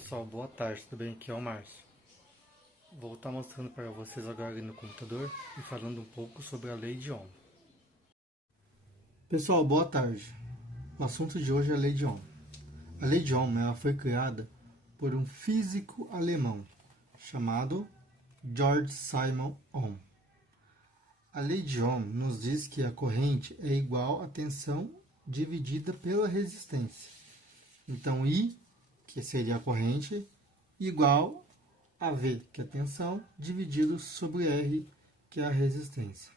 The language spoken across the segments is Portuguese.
Pessoal, boa tarde, tudo bem? Aqui é o Márcio. Vou estar mostrando para vocês agora ali no computador e falando um pouco sobre a lei de Ohm. Pessoal, boa tarde. O assunto de hoje é a lei de Ohm. A lei de Ohm ela foi criada por um físico alemão chamado George Simon Ohm. A lei de Ohm nos diz que a corrente é igual à tensão dividida pela resistência. Então, I, que seria a corrente, igual a V, que é a tensão, dividido sobre R, que é a resistência.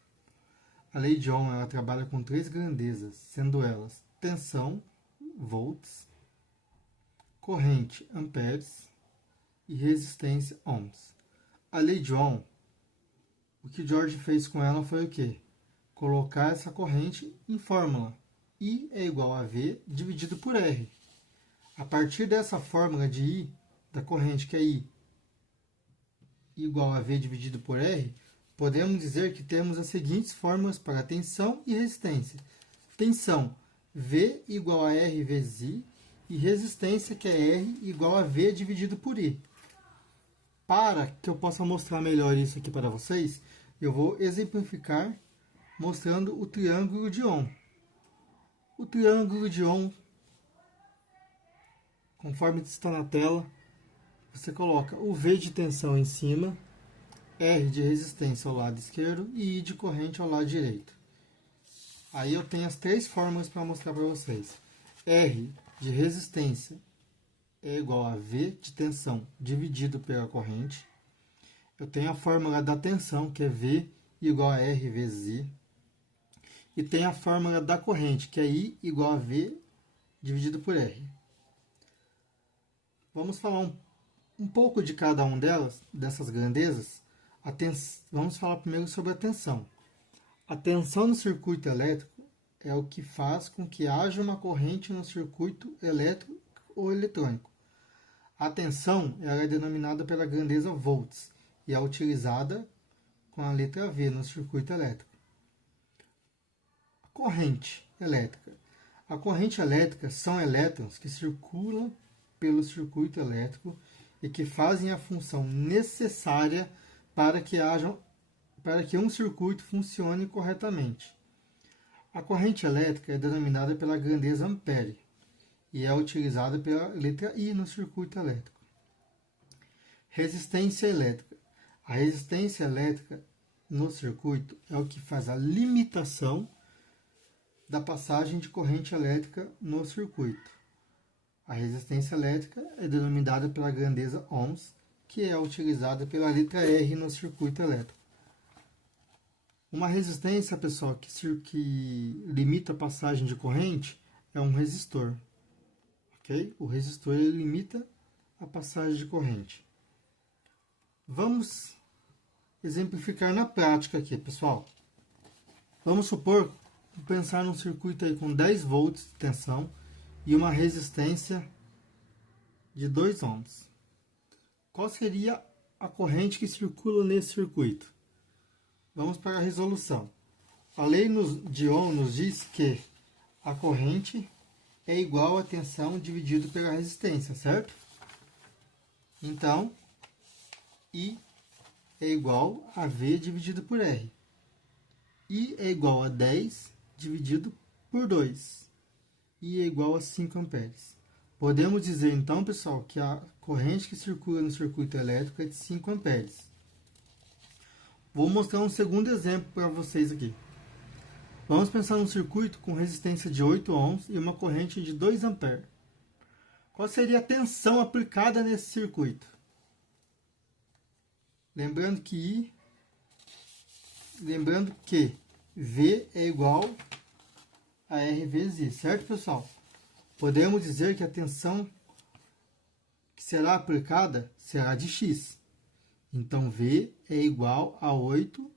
A lei de Ohm ela trabalha com três grandezas, sendo elas tensão, volts, corrente, amperes, e resistência, ohms. A lei de Ohm, o que George fez com ela foi o quê? Colocar essa corrente em fórmula. I é igual a V dividido por R. A partir dessa fórmula de I, da corrente que é I igual a V dividido por R, podemos dizer que temos as seguintes fórmulas para tensão e resistência. Tensão, V igual a R vezes I, e resistência, que é R igual a V dividido por I. Para que eu possa mostrar melhor isso aqui para vocês, eu vou exemplificar mostrando o triângulo de Ohm. O triângulo de Ohm, conforme está na tela, você coloca o V de tensão em cima, R de resistência ao lado esquerdo e I de corrente ao lado direito. Aí eu tenho as três fórmulas para mostrar para vocês. R de resistência é igual a V de tensão dividido pela corrente. Eu tenho a fórmula da tensão, que é V igual a R vezes I. E tem a fórmula da corrente, que é I igual a V dividido por R. Vamos falar um pouco de cada uma dessas grandezas. Vamos falar primeiro sobre a tensão. A tensão no circuito elétrico é o que faz com que haja uma corrente no circuito elétrico ou eletrônico. A tensão ela é denominada pela grandeza volts e é utilizada com a letra V no circuito elétrico. A corrente elétrica. A corrente elétrica são elétrons que circulam pelo circuito elétrico e que fazem a função necessária para que um circuito funcione corretamente. A corrente elétrica é denominada pela grandeza ampere e é utilizada pela letra I no circuito elétrico. Resistência elétrica. A resistência elétrica no circuito é o que faz a limitação da passagem de corrente elétrica no circuito. A resistência elétrica é denominada pela grandeza ohms, que é utilizada pela letra R no circuito elétrico. Uma resistência, pessoal, que limita a passagem de corrente é um resistor. Okay? O resistor ele limita a passagem de corrente. Vamos exemplificar na prática aqui, pessoal. Vamos pensar num circuito aí com 10 volts de tensão e uma resistência de 2 ohms. Qual seria a corrente que circula nesse circuito? Vamos para a resolução. A lei de Ohm nos diz que a corrente é igual à tensão dividido pela resistência, certo? Então, I é igual a V dividido por R. I é igual a 10 dividido por 2. I é igual a 5 amperes. Podemos dizer então, pessoal, que a corrente que circula no circuito elétrico é de 5 amperes. Vou mostrar um segundo exemplo para vocês aqui. Vamos pensar num circuito com resistência de 8 ohms e uma corrente de 2 amperes. Qual seria a tensão aplicada nesse circuito? Lembrando que V é igual a R vezes I, certo, pessoal? Podemos dizer que a tensão que será aplicada será de X. Então, V é igual a 8,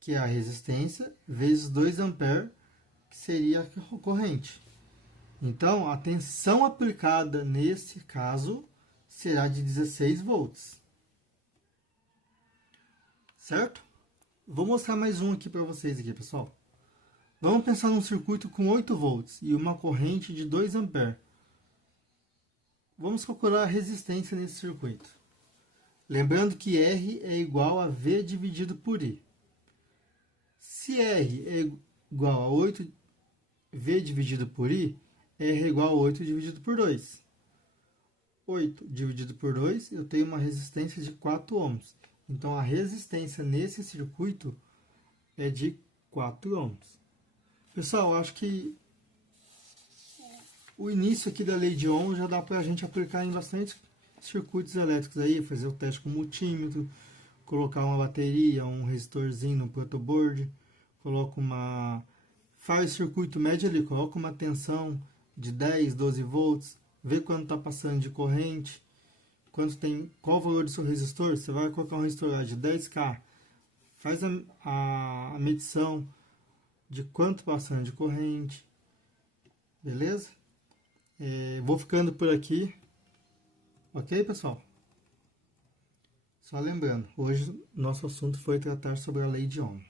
que é a resistência, vezes 2 amperes, que seria a corrente. Então, a tensão aplicada nesse caso será de 16 volts. Certo? Vou mostrar mais um aqui para vocês, aqui, pessoal. Vamos pensar num circuito com 8 volts e uma corrente de 2 amperes. vamos calcular a resistência nesse circuito. Lembrando que R é igual a V dividido por I. Se R é igual a 8 V dividido por I, R é igual a 8 dividido por 2. 8 dividido por 2, eu tenho uma resistência de 4 ohms. Então, a resistência nesse circuito é de 4 ohms. Pessoal, acho que o início aqui da lei de Ohm já dá para a gente aplicar em bastante circuitos elétricos aí, fazer o teste com multímetro, colocar uma bateria, um resistorzinho no protoboard, faz o circuito médio ali, coloca uma tensão de 10, 12 volts, vê quanto está passando de corrente, qual o valor do seu resistor, você vai colocar um resistor lá de 10K, faz a medição de quanto passando de corrente, beleza? Vou ficando por aqui, ok, pessoal? Só lembrando, hoje nosso assunto foi tratar sobre a lei de Ohm.